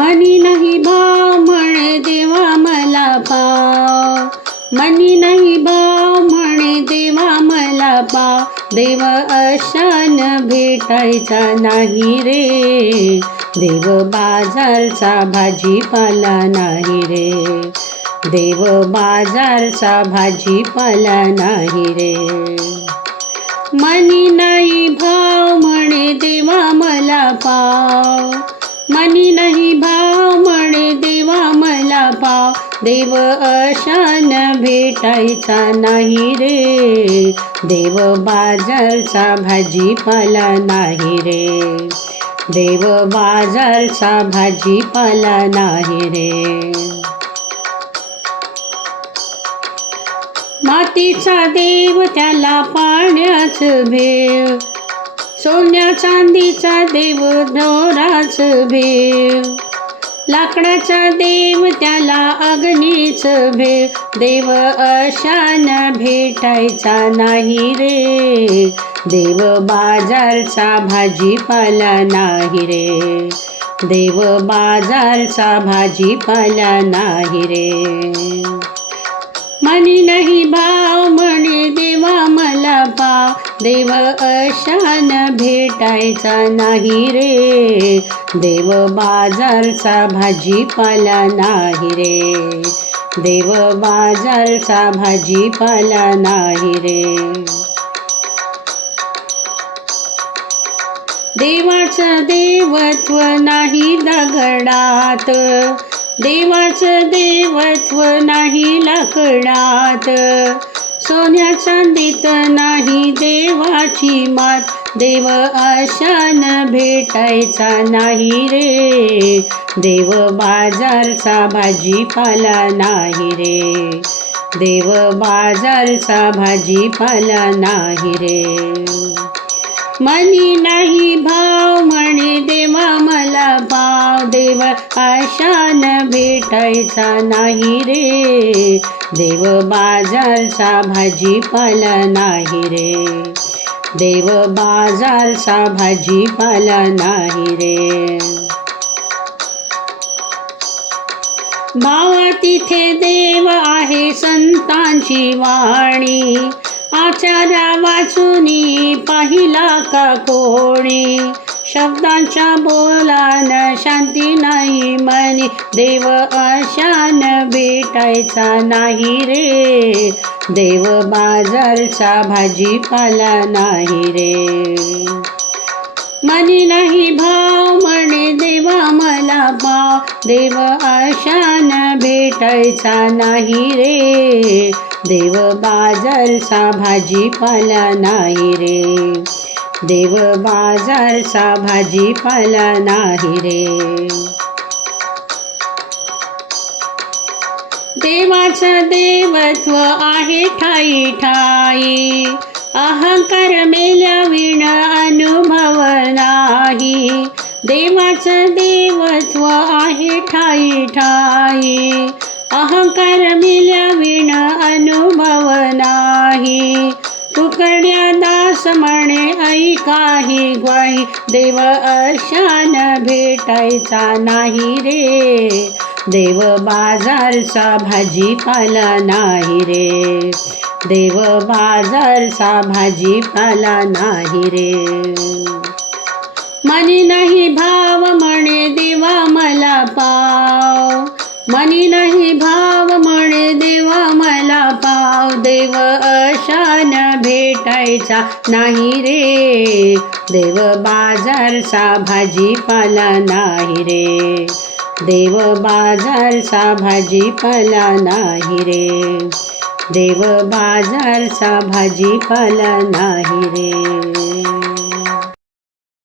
मनी नाही भाव म्हणे देवा मला पाव, मनी नाही भाव म्हणे देवा मला पाव, देव अशान भेटायचा नाही रे, देव बाजारचा भाजीपाला नाही रे, देव बाजारचा भाजीपाला नाही रे. मनी नाही भाव म्हणे देवा मला पाव, मनी नाही भाव म्हणे देवा मला पाव, देव अशान भेटायचा नाही रे, देव बाजारचा भाजीपाला नाही रे, देव बाजारचा भाजीपाला नाही रे. मातीचा देव त्याला पाण्याच भेव, सोन्या चांदीचा देव ढोराच भेव, लाकडाचा देव त्याला अग्नीच भेव, देव अशान भेटायचा नाही रे, देव बाजारचा भाजीपाला नाही रे, देव बाजारचा भाजीपाला नाही रे. मनी नाही भाव म्हणे देवा मला पाव, देव अशान भेटायचा नाही रे, देव बाजारचा भाजीपाला नाही रे, देव बाजारचा भाजीपाला नाही रे. देवाचं देवत्व नाही दगडात, देवाचं देवत्व नाही लाकडात, सोन्या चांदीत नाही देवाची मात, देव अशान भेटायचा नाही रे, देव बाजारचा भाजीपाला नाही रे, देव बाजारचा भाजीपाला नाही रे. मनी नाही भाव म्हणे देवा मला पाव, देव अशान भेटायचा नाही रे, देव बाजारचा भाजीपाला नाही रे, देव बाजारचा भाजीपाला नाही रे. भावा तिथे देव आहे संतांची वाणी, आचार्या वाचुनी पाहिला का कोणी, शब्दांच्या बोलान शांती नाही मनी, देव अशान भेटायचा नाही रे, देव बाजारचा भाजीपाला नाही रे. मनी नाही भाव म्हणे देवा मला पाव, देव अशान भेटायचा नाही रे, देव बाजारचा भाजीपाला नाही रे, देव बाजारचा भाजीपाला नाही रे. देवाचं देवत्व आहे ठाई ठाई, अहंकार मेल्या विण अनुभव नाही, देवाचं देवत्व आहे ठाई ठाई, अहंकार मेल्या विण अनुभव नाही, तुकड्या दास म्हणे ऐकाही ग्वाही, देव अशान भेटायचा नाही रे, देव बाजारचा भाजीपाला नाही रे, देव बाजारचा भाजीपाला नाही रे. मनी नाही भाव म्हणे देवा मला पाव, मनी नाही भाव म्हणे देवा मला पाव, देव अशान भेटायचा नाही रे, देव बाजारचा भाजीपाला नाही रे, देव बाजारचा भाजीपाला नाही रे, देव बाजारचा भाजीपाला नाही रे.